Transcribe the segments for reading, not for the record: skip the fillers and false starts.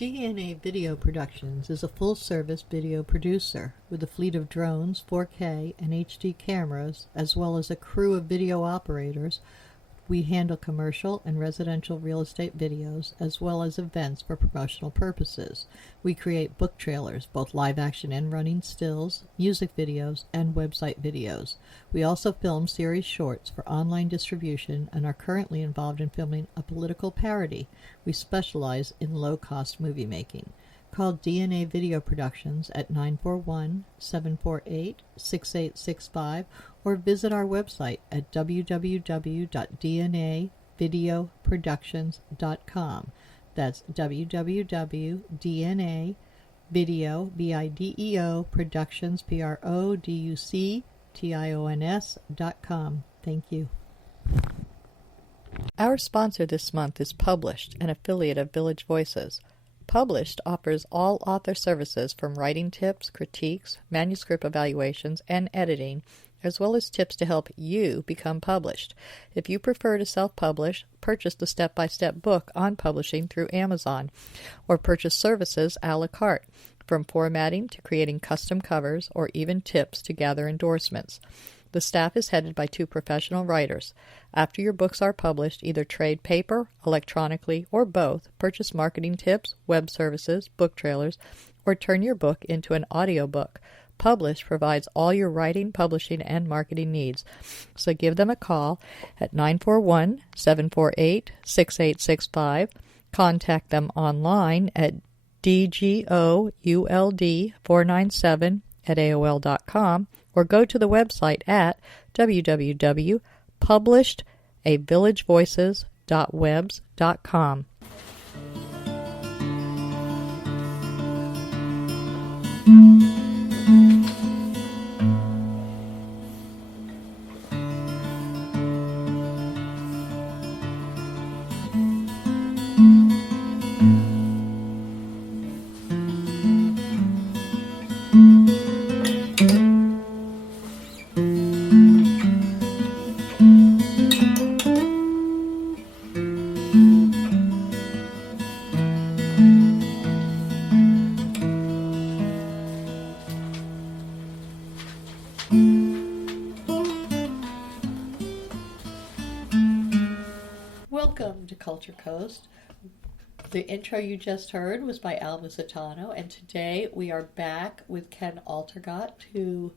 DNA Video Productions is a full-service video producer with a fleet of drones, 4K, and HD cameras, as well as a crew of video operators. We handle commercial and residential real estate videos, as well as events for promotional purposes. We create book trailers, both live-action and running stills, music videos, and website videos. We also film series shorts for online distribution and are currently involved in filming a political parody. We specialize in low-cost movie making. Call DNA Video Productions at 941-748-6865 or visit our website at www.dnavideoproductions.com. That's www.dnavideoproductions.com. Thank you. Our sponsor this month is Published, an affiliate of Village Voices. Published offers all author services from writing tips, critiques, manuscript evaluations, and editing, as well as tips to help you become published. If you prefer to self-publish, purchase the step-by-step book on publishing through Amazon, or purchase services a la carte, from formatting to creating custom covers, or even tips to gather endorsements. The staff is headed by 2 professional writers. After your books are published, either trade paper, electronically, or both, purchase marketing tips, web services, book trailers, or turn your book into an audiobook. Publish provides all your writing, publishing, and marketing needs. So give them a call at 941-748-6865. Contact them online at dgould497@aol.com or go to the website at www.publishedavillagevoices.webs.com. Welcome to Culture Coast. The intro you just heard was by Al Musitano, and today we are back with Ken Altergott to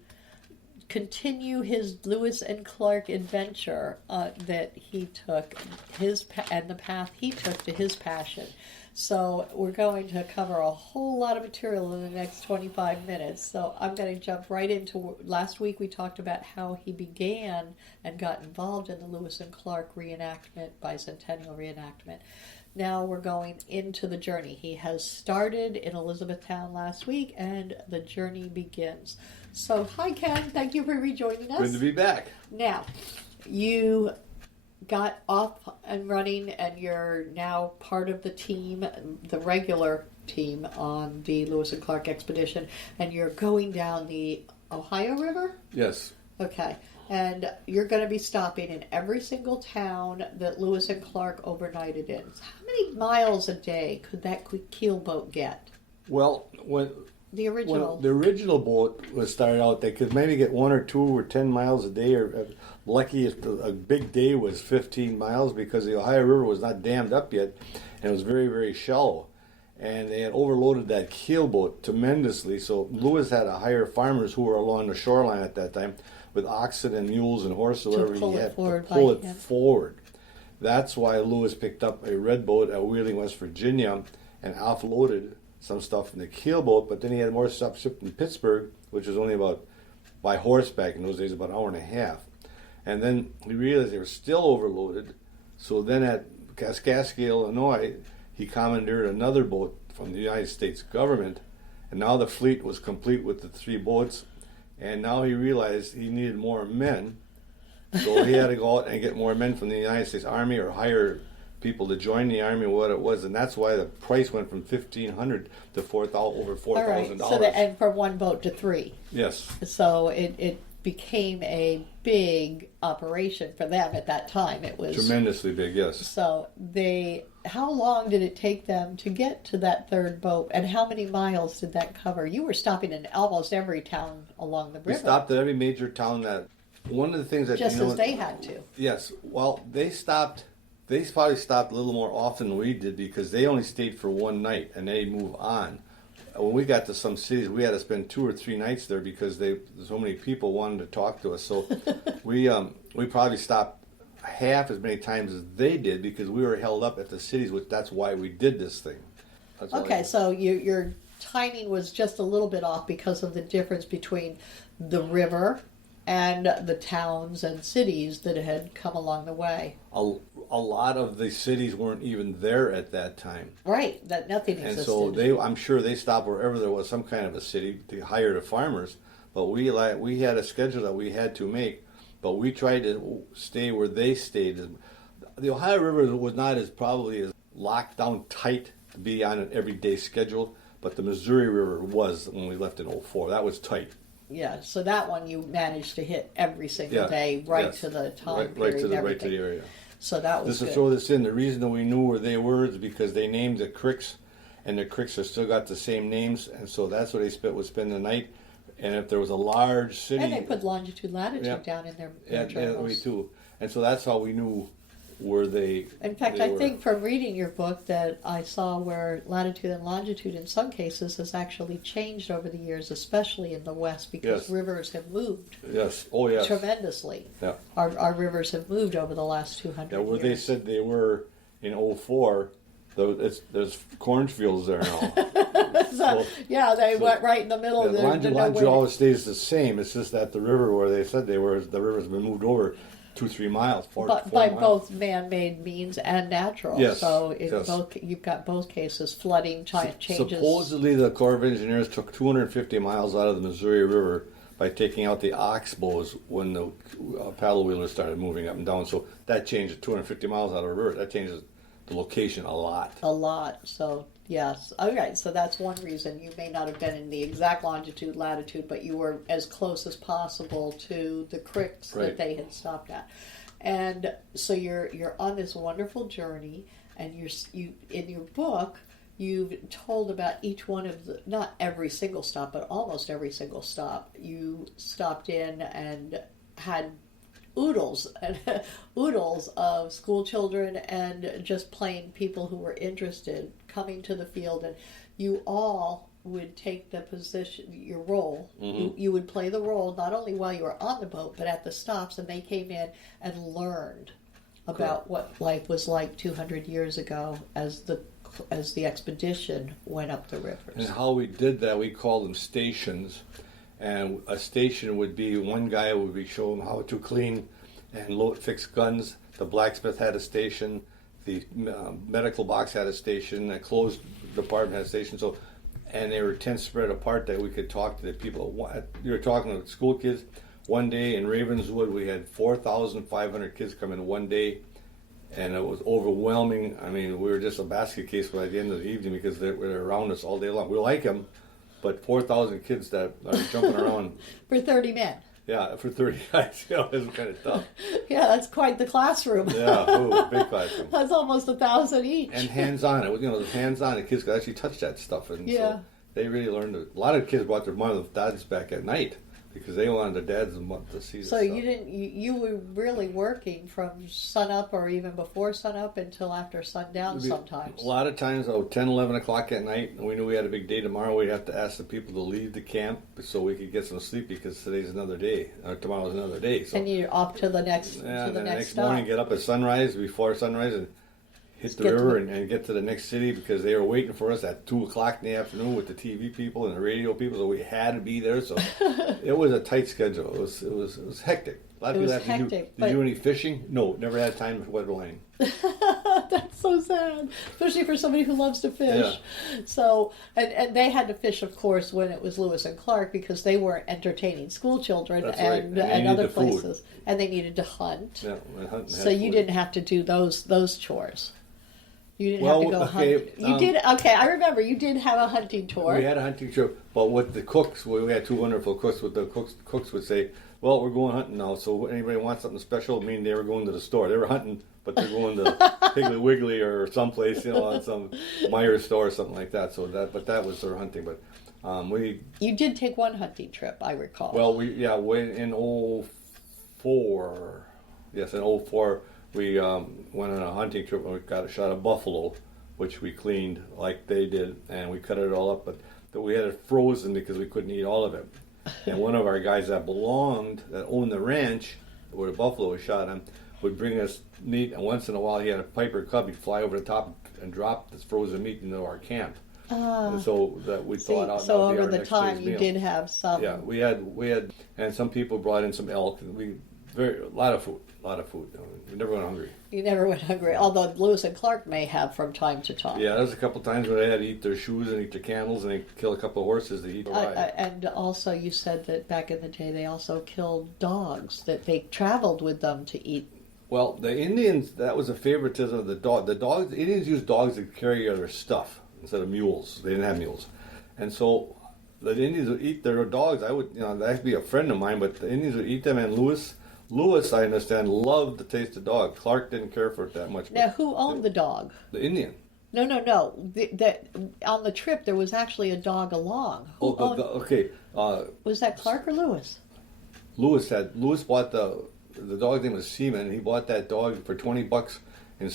continue his Lewis and Clark adventure that he took, and the path he took to his passion. So we're going to cover a whole lot of material in the next 25 minutes. So I'm going to jump right into, last week we talked about how he began and got involved in the Lewis and Clark reenactment, bicentennial reenactment. Now we're going into the journey. He has started in Elizabethtown last week, and the journey begins. So, hi Ken, thank you for rejoining us. Good to be back. Now, you got off and running, and you're now part of the team, the regular team on the Lewis and Clark expedition, and you're going down the Ohio River? Yes. Okay. And you're going to be stopping in every single town that Lewis and Clark overnighted in. So how many miles a day could that keelboat get? Well, when the original boat was started out, they could maybe get 1 or 2 or 10 miles a day, or lucky if a big day was 15 miles, because the Ohio River was not dammed up yet, and it was very, very shallow. And they had overloaded that keelboat tremendously, so Lewis had to hire farmers who were along the shoreline at that time with oxen and mules and horses, whatever he had, to pull it forward. That's why Lewis picked up a red boat at Wheeling, West Virginia, and offloaded some stuff from the keelboat, but then he had more stuff shipped in Pittsburgh, which was only about, by horseback in those days, about an hour and a half. And then he realized they were still overloaded, so then at Kaskaskia, Illinois, he commandeered another boat from the United States government, and now the fleet was complete with the 3 boats, and now he realized he needed more men, so he had to go out and get more men from the United States Army or hire people to join the Army, what it was, and that's why the price went from $1,500 to over $4,000. All right, so and for one boat to 3. Yes. So it became a big operation for them at that time. It was tremendously big, yes. So how long did it take them to get to that third boat, and how many miles did that cover? You were stopping in almost every town along the river. We stopped at every major town. That one of the things that just as they had to. Yes, well, they stopped. They probably stopped a little more often than we did because they only stayed for one night and they move on. When we got to some cities, we had to spend 2 or 3 nights there because so many people wanted to talk to us. So we probably stopped half as many times as they did because we were held up at the cities. That's why we did this thing. Okay, so your timing was just a little bit off because of the difference between the river and the towns and cities that had come along the way. A lot of the cities weren't even there at that time. Right, that nothing existed. And so I'm sure they stopped wherever there was some kind of a city to hire the farmers. But we had a schedule that we had to make, but we tried to stay where they stayed. The Ohio River was not probably as locked down tight to be on an everyday schedule, but the Missouri River was when we left in '04. That was tight. Yeah, so that one you managed to hit every single day, to the time period, right to the area. So that was good. To throw this in, the reason that we knew where they were is because they named the creeks, and the creeks have still got the same names, and so that's where they would spend the night. And if there was a large city, and they put longitude, latitude down in their yeah, we too. And so that's how we knew where they. In fact, I think from reading your book that I saw where latitude and longitude in some cases has actually changed over the years, especially in the West, because rivers have moved. Yes. Oh, yes. Tremendously. Yeah. Our rivers have moved over the last 200 years. Yeah, where they said they were in '04, there's cornfields there now. They went right in the middle. The longitude always stays the same. It's just that the river where they said they were, the river's been moved over 2-3 miles, by both man-made means and natural. Yes. So you've got both cases, flooding, changes. Supposedly, the Corps of Engineers took 250 miles out of the Missouri River by taking out the oxbows when the paddle wheelers started moving up and down. So that changed 250 miles out of the river. That changes the location a lot. A lot. So yes. Okay. So that's one reason you may not have been in the exact longitude, latitude, but you were as close as possible to the creeks that they had stopped at. And so you're on this wonderful journey, and you in your book you've told about each one of the, not every single stop, but almost every single stop you stopped in and had oodles of school children and just plain people who were interested coming to the field, and you all would take the position, your role. Mm-hmm. You would play the role not only while you were on the boat, but at the stops, and they came in and learned about what life was like 200 years ago as the expedition went up the rivers. And how we did that, we called them stations. And a station would be, one guy would be showing how to clean and fix guns. The blacksmith had a station. The medical box had a station. The clothes department had a station. So, and they were tents spread apart that we could talk to the people. You were talking to school kids. One day in Ravenswood, we had 4,500 kids come in one day, and it was overwhelming. I mean, we were just a basket case by the end of the evening because they were around us all day long. We like them. But 4,000 kids that are jumping around. For 30 men. Yeah, for 30 guys. It was kind of tough. Yeah, that's quite the classroom. Yeah, big classroom. That's almost 1,000 each. And hands-on. It was, hands-on. The kids could actually touch that stuff. And so they really learned it. A lot of kids brought their mom and dads back at night because they wanted their dads to see this So stuff. you were really working from sunup or even before sunup until after sundown sometimes. A lot of times, 10, 11 o'clock at night, and we knew we had a big day tomorrow, we'd have to ask the people to leave the camp so we could get some sleep because today's another day, or tomorrow's another day. So, and you're off to the next next morning, get up at sunrise, before sunrise, and hit the river and get to the next city because they were waiting for us at 2 o'clock in the afternoon with the TV people and the radio people, so we had to be there. So it was a tight schedule. It was hectic. A lot of people have to do. Did you do any fishing? No, never had time for wet lining. That's so sad, especially for somebody who loves to fish. Yeah. So, and they had to fish, of course, when it was Lewis and Clark because they weren't entertaining school children and other places, and they needed to hunt. Yeah, hunt. So you didn't have to do those chores. You didn't have to go hunt. You did. Okay, I remember you did have a hunting tour. We had a hunting tour, but with the cooks, we had two wonderful cooks. What the cooks would say, Well, we're going hunting now, so anybody wants something special, I mean, they were going to the store. They were hunting, but they're going to Piggly Wiggly or someplace, on some Meijer store or something like that. But that was their hunting. But You did take one hunting trip, I recall. Well, in '04, yes, in '04, we went on a hunting trip and we got a shot of buffalo, which we cleaned like they did, and we cut it all up, but we had it frozen because we couldn't eat all of it. And one of our guys that owned the ranch where the buffalo was shot on, would bring us meat, and once in a while he had a Piper Cub. He'd fly over the top and drop this frozen meat into our camp. And so that we thought out. So over the time you did have some. Yeah, we had, and some people brought in some elk, and a lot of food. We never went hungry. You never went hungry, although Lewis and Clark may have from time to time. Yeah, there was a couple times where they had to eat their shoes and eat their candles, and they kill a couple of horses to eat. And also, you said that back in the day they also killed dogs, that they traveled with them to eat. Well, the Indians, that was a favoritism of the dog. The Indians used dogs to carry their stuff instead of mules. They didn't have mules, and so the Indians would eat their dogs. That'd be a friend of mine, but the Indians would eat them. And Lewis, I understand, loved the taste of dog. Clark didn't care for it that much. Now, who owned the dog? The Indian. No. On the trip, there was actually a dog along. Okay. Was that Clark or Lewis? Lewis bought the dog's name was Seaman. He bought that dog for $20 in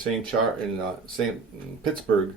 Pittsburgh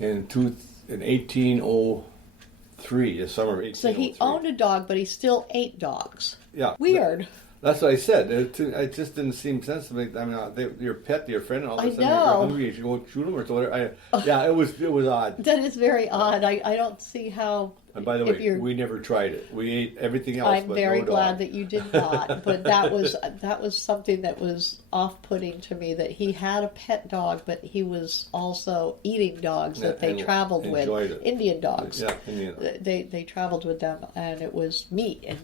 in 1803, the summer of 1803. So he owned a dog, but he still ate dogs. Yeah. Weird. That's what I said. It just didn't seem sense to me. I mean, your pet, your friend, all of a sudden you're hungry. You should go shoot them or whatever. It was odd. That is very odd. I don't see how. And by the way, we never tried it. We ate everything else. I'm very glad that you did not. But that was something that was off-putting to me. That he had a pet dog, but he was also eating dogs that they traveled with. Indian dogs. Yeah, Indian dogs. They traveled with them, and it was meat and.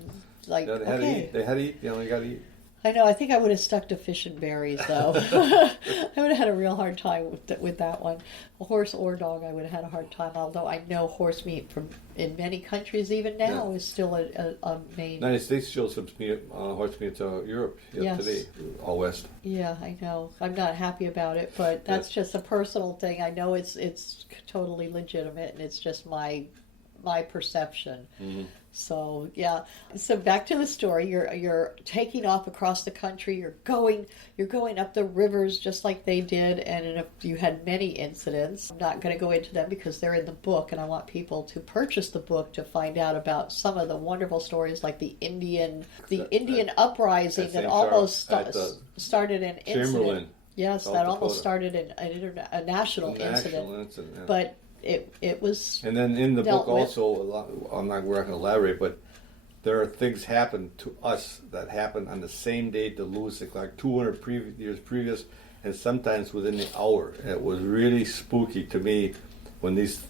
They had to eat. They only got to eat. I know. I think I would have stuck to fish and berries, though. I would have had a real hard time with that one. A horse or dog, I would have had a hard time. Although I know horse meat in many countries, even now, is still a main. United States still ships horse meat to Europe today, all west. Yeah, I know. I'm not happy about it, but that's just a personal thing. I know it's totally legitimate, and it's just my perception. Mm-hmm. So so back to the story. You're taking off across the country. You're going up the rivers just like they did, and you had many incidents. I'm not going to go into them because they're in the book, and I want people to purchase the book to find out about some of the wonderful stories, like the Indian uprising that almost started an incident. Chamberlain. Yes, that almost started a national incident. Yeah. But it was. And then in the book also, we're not going to elaborate, but there are things happened to us that happened on the same date to Lewis and Clark, 200 years previous, and sometimes within the hour. It was really spooky to me when these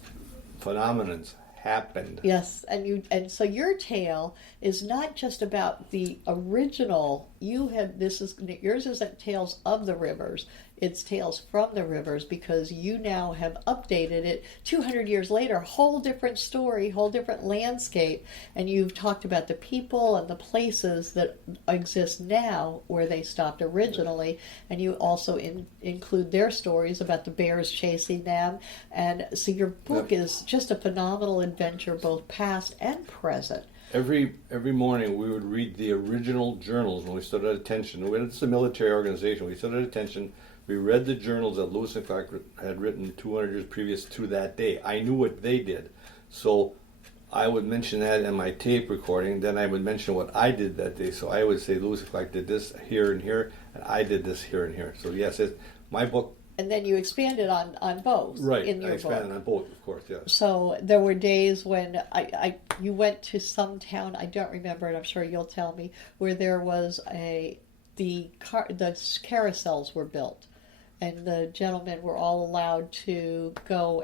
phenomenons happened. Yes, and so your tale is not just about the original. Yours isn't Tales of the Rivers. It's Tales from the Rivers, because you now have updated it 200 years later, whole different story, whole different landscape, and you've talked about the people and the places that exist now where they stopped originally, and you also include their stories about the bears chasing them, and so your book is just a phenomenal adventure, both past and present. Every morning we would read the original journals when we stood at attention. It's a military organization. We stood at attention. We read the journals that Lewis and Clark had written 200 years previous to that day. I knew what they did. So I would mention that in my tape recording. Then I would mention what I did that day. So I would say Lewis and Clark did this here and here, and I did this here and here. So yes, my book. And then you expanded on both. Right, in your I expanded book. on both, of course, yes. So there were days when you went to some town, I don't remember it, I'm sure you'll tell me, where there was the carousels were built. And the gentlemen were all allowed to go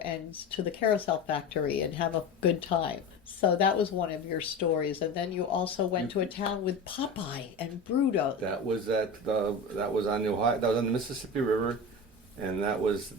to the carousel factory and have a good time. So that was one of your stories. And then you also went to a town with Popeye and Bruto. That was that was on the Ohio. That was on the Mississippi River, and that was.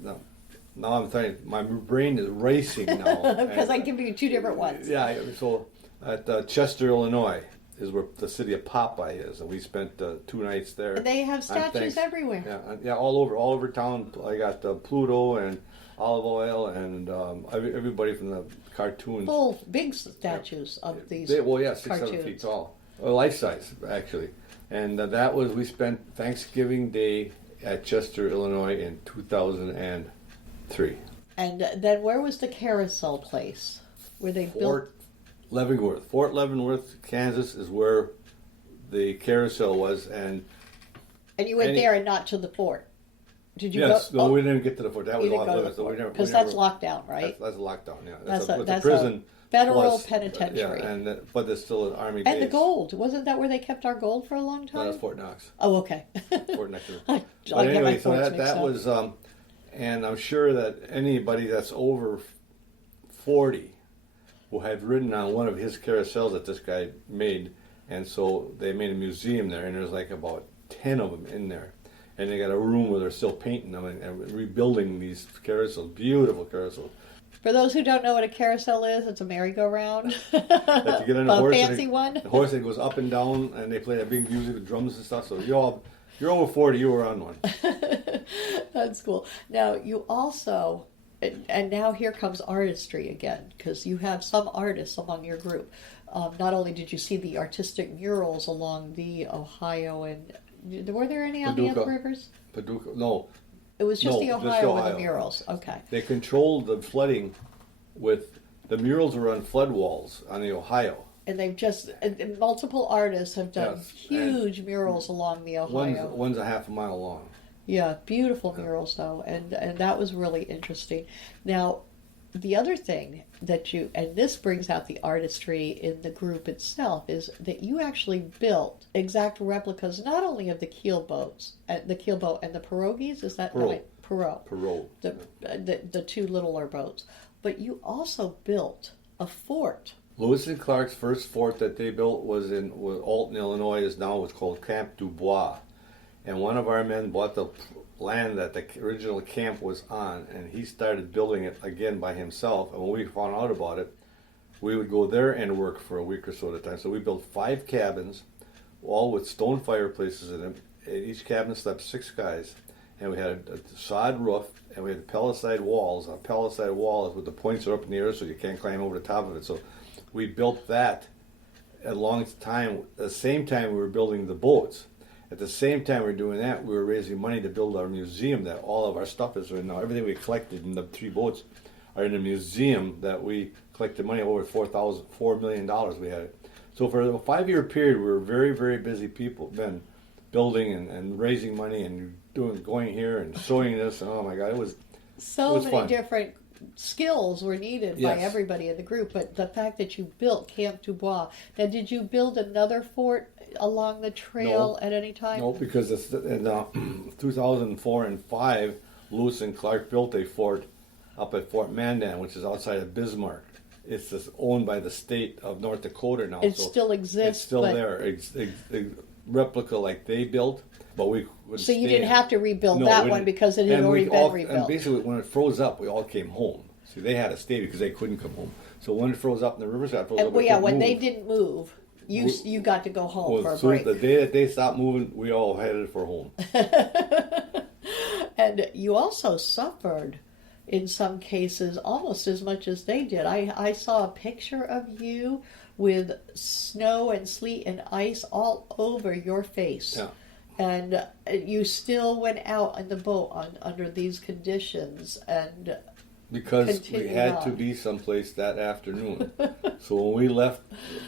Now I'm telling you, my brain is racing now because I give you two different ones. Yeah. So at Chester, Illinois, is where the city of Popeye is, and we spent 2 nights there. And they have statues everywhere. Yeah, all over town. I got Pluto and Olive Oil and everybody from the cartoons. Full big statues of these. 6-7 feet tall, life size actually. And we spent Thanksgiving Day at Chester, Illinois in 2003. And then where was the carousel place where they built? Fort Leavenworth, Kansas is where the carousel was, and you went there and not to the fort. Did you? Yes, go? No, we didn't get to the fort. That was off limits. Because that's lockdown, right? That's a lockdown. Yeah, that's a prison. Federal penitentiary. Yeah, but it's still an army and base. the gold, wasn't that where they kept our gold for a long time? That's Fort Knox. Oh, okay. Fort Knox. But anyway, so that was, and I'm sure that anybody that's over 40 will have ridden on one of his carousels that this guy made, and so they made a museum there, and there's like about 10 of them in there. And they got a room where they're still painting them and rebuilding these carousels, beautiful carousels. For those who don't know what a carousel is, it's a merry-go-round. That you get on a horse, fancy one. The horse that goes up and down, and they play that big music with drums and stuff. So you're over 40, you were on one. That's cool. Now you also, and now here comes artistry again, because you have some artists among your group. Not only did you see the artistic murals along the Ohio and were there any on the other rivers? Paducah, no. It was just the Ohio with the murals. Okay. They controlled the flooding with the murals were on flood walls on the Ohio. And they've just multiple artists have done huge murals along the Ohio. One's a half a mile long. Yeah, beautiful murals though, and that was really interesting. Now, the other thing that and this brings out the artistry in the group itself, is that you actually built exact replicas not only of the keel boats, the keel boat and the pierogies, is that right? Pierrot. The two littler boats. But you also built a fort. Lewis and Clark's first fort that they built was in Alton, Illinois, was called Camp Dubois. And one of our men bought the land that the original camp was on, and he started building it again by himself. And when we found out about it, we would go there and work for a week or so at a time. So we built 5 cabins, all with stone fireplaces in them. In each cabin slept 6 guys, and we had a sod roof, and we had pellicide walls. A pellicide wall is with the points are up in the air, so you can't climb over the top of it. So we built that at the same time we were building the boats. At the same time we were doing that, we were raising money to build our museum that all of our stuff is in now. Everything we collected in the 3 boats are in a museum that we collected money over $4 million we had it. So for a 5-year period, we were very, very busy men building and raising money and going here and showing this. And oh my God, it was many fun. Different skills were needed by everybody in the group. But the fact that you built Camp Dubois, now did you build another fort along the trail at any time? No, because in 2004 and 5, Lewis and Clark built a fort up at Fort Mandan, which is outside of Bismarck. It's just owned by the state of North Dakota now. It still exists. It's still there. It's a replica like they built, but we would So you didn't have to rebuild that one because it had already been rebuilt. And basically, when it froze up, we all came home. See, they had to stay because they couldn't come home. So when it froze up and the rivers got frozen up, when they didn't move, you got to go home for a break. The day that they stopped moving, we all headed for home. And you also suffered, in some cases, almost as much as they did. I saw a picture of you with snow and sleet and ice all over your face. Yeah. And you still went out on the boat under these conditions and because we had to be someplace that afternoon. So when we left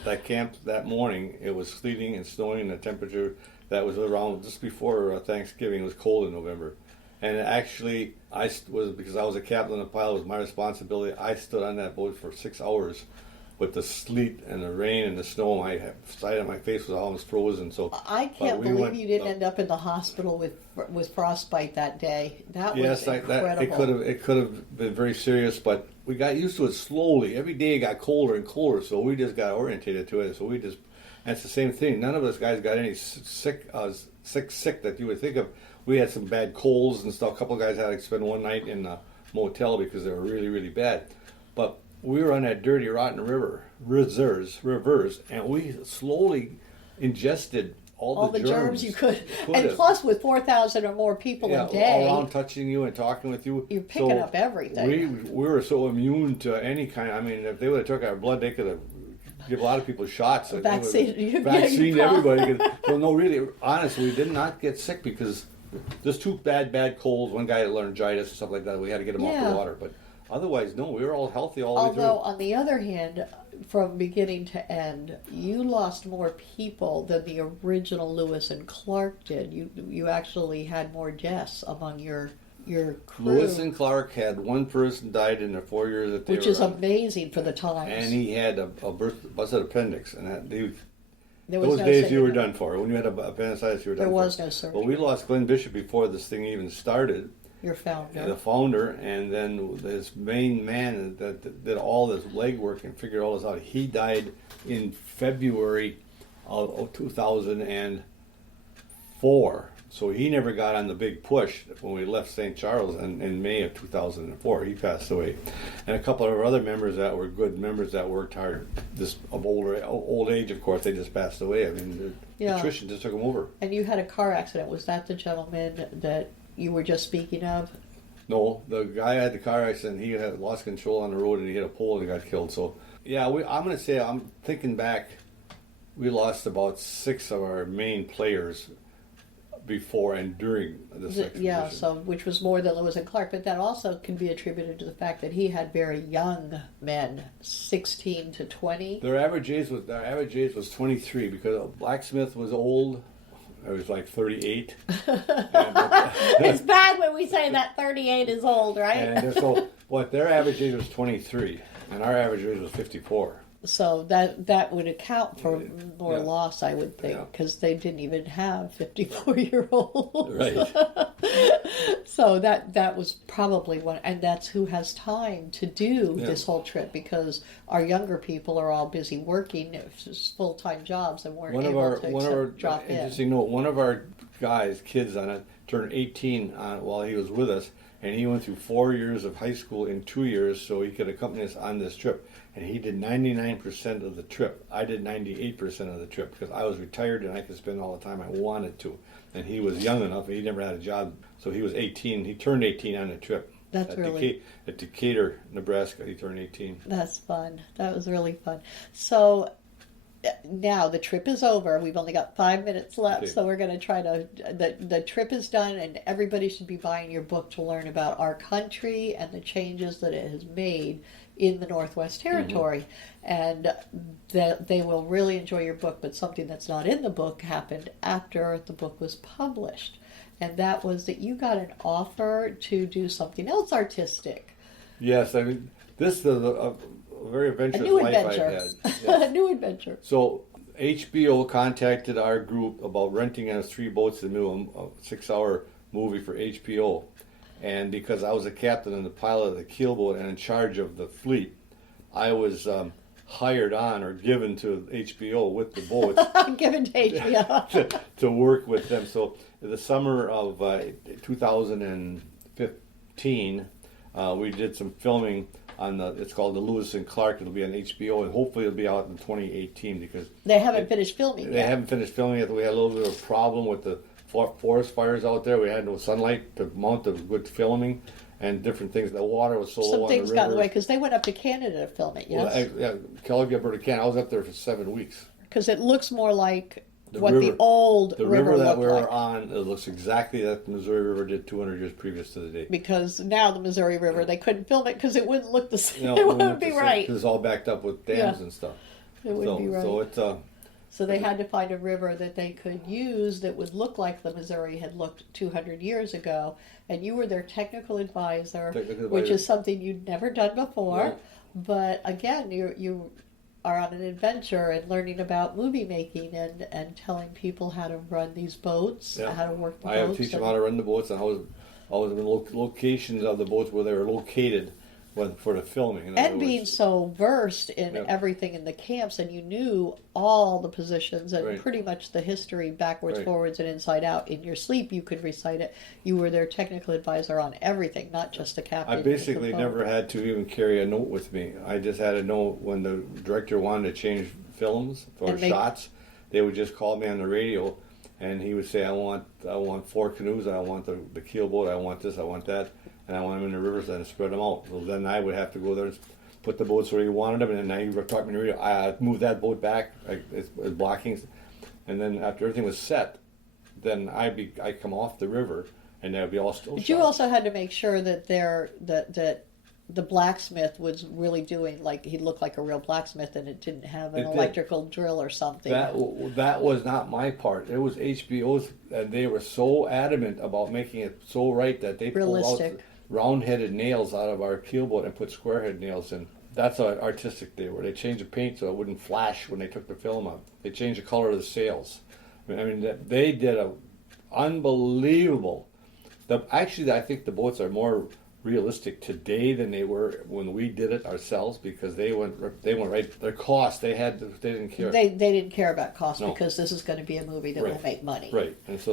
that camp that morning, it was sleeting and snowing, and the temperature that was around just before Thanksgiving. It was cold in November. And actually, because I was a captain and a pilot, it was my responsibility. I stood on that boat for 6 hours with the sleet and the rain and the snow. My side of my face was almost frozen. So I can't believe you didn't end up in the hospital with frostbite that day. That was incredible. It could have been very serious, but we got used to it slowly. Every day it got colder and colder, so we just got orientated to it. So and it's the same thing. None of us guys got any sick that you would think of. We had some bad colds and stuff. A couple of guys had to spend one night in a motel because they were really, really bad. But we were on that dirty, rotten rivers, and we slowly ingested all the germs you could. And have. plus, with 4,000 or more people a day, all around touching you and talking with you, you're picking up everything. We were so immune to any kind. I mean, if they would have took our blood, they could have give a lot of people shots. Vaccine everybody. So no, really, honestly, we did not get sick because just two bad colds. One guy had laryngitis and stuff like that. We had to get him off the water, but otherwise, no, we were all healthy all the way through. Although, on the other hand, from beginning to end, you lost more people than the original Lewis and Clark did. You actually had more deaths among your crew. Lewis and Clark had one person died in the 4 years that they which were is amazing for the times. And he had a busted appendix, and those no days you were done for. When you had appendicitis, you were done for. There was no surgery. Well, we lost Glenn Bishop before this thing even started. Your founder. The founder, and then this main man that did all this legwork and figured all this out. He died in February of 2004. So he never got on the big push when we left St. Charles in May of 2004. He passed away. And a couple of our other members that were good members that worked hard, just of old age, of course, they just passed away. I mean, attrition just took them over. And you had a car accident. Was that the gentleman that you were just speaking of? No, the guy had the car accident. He had lost control on the road and he hit a pole and got killed. So, yeah, I'm going to say, I'm thinking back, we lost about 6 of our main players before and during this expedition. Yeah, so which was more than Lewis and Clark, but that also can be attributed to the fact that he had very young men, 16 to 20. Their average age was 23 because Blacksmith was old. I was like 38. It's bad when we say that 38 is old, right? And so, their average age was 23, and our average age was 54. So that would account for more loss, I would think, because they didn't even have 54-year-olds. Right. So that was probably one, and that's who has time to do this whole trip, because our younger people are all busy working full-time jobs and weren't able to drop in. Interesting note, one of our kids on it, turned 18 while he was with us, and he went through 4 years of high school in 2 years so he could accompany us on this trip. And he did 99% of the trip. I did 98% of the trip because I was retired and I could spend all the time I wanted to. And he was young enough, and he never had a job, so he was 18. He turned 18 on the trip. That's really... At Decatur, Nebraska, he turned 18. That's fun. That was really fun. So... now the trip is over. We've only got 5 minutes left, so we're going to try to... The trip is done, and everybody should be buying your book to learn about our country and the changes that it has made in the Northwest Territory. Mm-hmm. And they will really enjoy your book, but something that's not in the book happened after the book was published. And that was that you got an offer to do something else artistic. Yes, I mean, this is a very adventurous life I've had. Yes. A new adventure. So HBO contacted our group about renting us 3 boats to do a 6-hour movie for HBO. And because I was a captain and the pilot of the keelboat and in charge of the fleet, I was hired on or given to HBO with the boats. Given to HBO. to work with them. So in the summer of 2015, we did some filming on it's called the Lewis and Clark. It'll be on HBO, and hopefully it'll be out in 2018 because they haven't finished filming yet. They haven't finished filming yet. We had a little bit of a problem with the forest fires out there. We had no sunlight to mount the good filming and different things. The water was so low on the river. Some things got in the way because they went up to Canada to film it, yes? Well, Calgary, Alberta, Canada. I was up there for 7 weeks. Because it looks more like the old river that we were like. on, it looks exactly like the Missouri River did 200 years previous to the date. Because now the Missouri River, they couldn't film it because it wouldn't look the same. No, it wouldn't be right. Because it's all backed up with dams and stuff. It wouldn't be right. So it's... So they had to find a river that they could use that would look like the Missouri had looked 200 years ago. And you were their technical advisor, which is something you'd never done before. No. But again, you are on an adventure and learning about movie making and telling people how to run these boats, how to work the boats. I have to teach them how to run the boats and how the locations of the boats where they were located for the filming. In And other being words. so versed in Yep. everything in the camps, and you knew all the positions and Right. pretty much the history backwards, Right. forwards, and inside out. In your sleep, you could recite it. You were their technical advisor on everything, not just the captain. I basically never had to even carry a note with me. I just had a note when the director wanted to change films or shots. They would just call me on the radio, and he would say, I want 4 canoes, I want the keel boat, I want this, I want that, and I want them in the rivers and spread them out. So then I would have to go there and put the boats where you wanted them, and then now you were talking to me on the radio, I move that boat back, it's blocking, and then after everything was set, then I come off the river, and they'd be all still. But you also had to make sure that that the blacksmith was really doing, like, he looked like a real blacksmith, and it didn't have an electrical drill or something. That was not my part. It was HBO's, and they were so adamant about making it so right that they pulled out round-headed nails out of our keelboat and put square-head nails in. That's how artistic they were. They changed the paint so it wouldn't flash when they took the film out. They changed the color of the sails. I mean, they did a unbelievable. Actually, I think the boats are more realistic today than they were when we did it ourselves, because they went right. Their cost, they didn't care. They didn't care about cost, because this is going to be a movie that will make money. Right, and so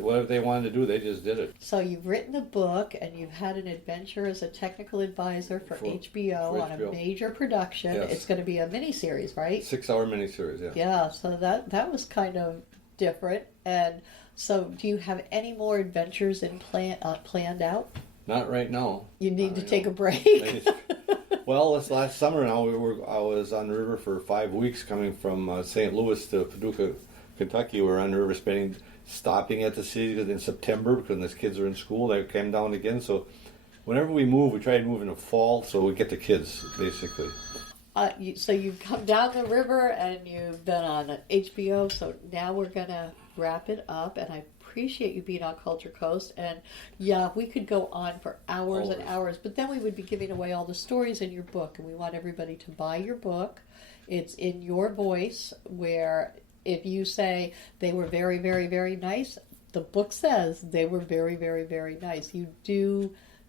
whatever they wanted to do, they just did it. So you've written a book, and you've had an adventure as a technical advisor for HBO on a major production. Yes. It's going to be a miniseries, right? 6-hour miniseries, yeah. Yeah, so that was kind of different. And so, do you have any more adventures planned out? Not right now. You need to take a break. Well, this last summer now, I was on the river for 5 weeks, coming from St. Louis to Paducah, Kentucky. We were on the river, stopping at the city in September because the kids are in school. They came down again. So whenever we move, we try to move in the fall so we get the kids, basically. So you've come down the river and you've been on HBO. So now we're going to wrap it up. And I appreciate you being on Culture Coast. And yeah, we could go on for hours and hours, but then we would be giving away all the stories in your book. And we want everybody to buy your book. It's in your voice, where if you say they were very, very, very nice, the book says they were very, very, very nice.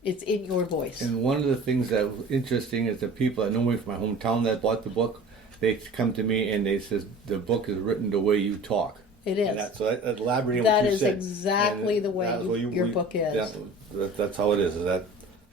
It's in your voice. And one of the things that was interesting is the people that know me from my hometown that bought the book, they come to me and they says, the book is written the way you talk. It is. Elaborating that what you is said. exactly the way your book is. That's how it is.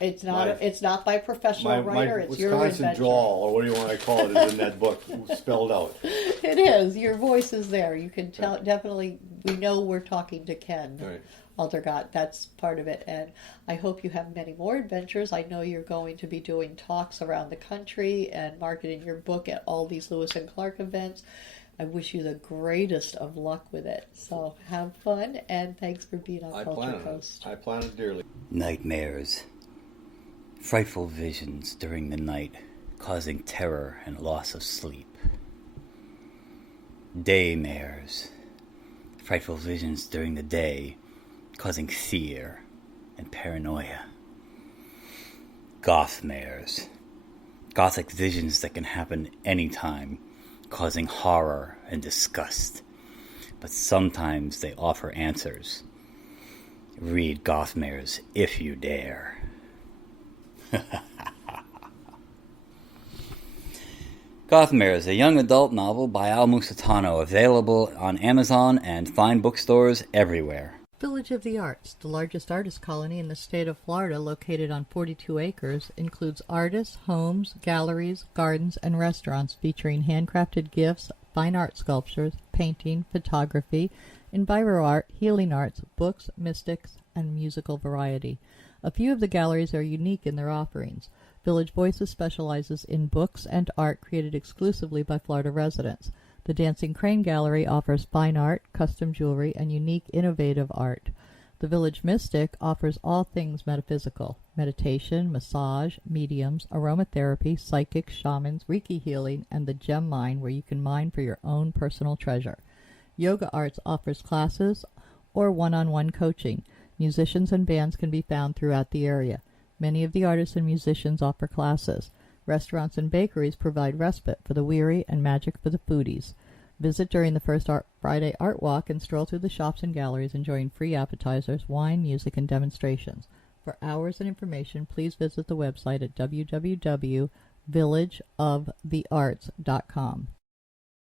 It's not by a professional writer. It's your invention. Wisconsin drawl, or what do you want to call it, is in that book, spelled out. It is. Your voice is there. You can tell. Definitely, we know we're talking to Ken. Right. Altergott, that's part of it, and I hope you have many more adventures. I know you're going to be doing talks around the country and marketing your book at all these Lewis and Clark events. I wish you the greatest of luck with it. So have fun, and thanks for being on Culture Coast. I plan it dearly. Nightmares. Frightful visions during the night, causing terror and loss of sleep. Daymares. Frightful visions during the day, causing fear and paranoia. Gothmares. Gothic visions that can happen anytime, causing horror and disgust. But sometimes they offer answers. Read Gothmares if you dare. Gothmares, a young adult novel by Al Musitano, available on Amazon and fine bookstores everywhere. Village of the Arts, the largest artist colony in the state of Florida, located on 42 acres, includes artists, homes, galleries, gardens, and restaurants featuring handcrafted gifts, fine art sculptures, painting, photography, enviro art, healing arts, books, mystics, and musical variety. A few of the galleries are unique in their offerings. Village Voices specializes in books and art created exclusively by Florida residents. The Dancing Crane Gallery offers fine art, custom jewelry, and unique, innovative art. The Village Mystic offers all things metaphysical: meditation, massage, mediums, aromatherapy, psychics, shamans, Reiki healing, and the gem mine, where you can mine for your own personal treasure. Yoga Arts offers classes or one-on-one coaching. Musicians and bands can be found throughout the area. Many of the artists and musicians offer classes. Restaurants and bakeries provide respite for the weary and magic for the foodies. Visit during the first Friday Art Walk and stroll through the shops and galleries enjoying free appetizers, wine, music, and demonstrations. For hours and information, please visit the website at www.villageofthearts.com.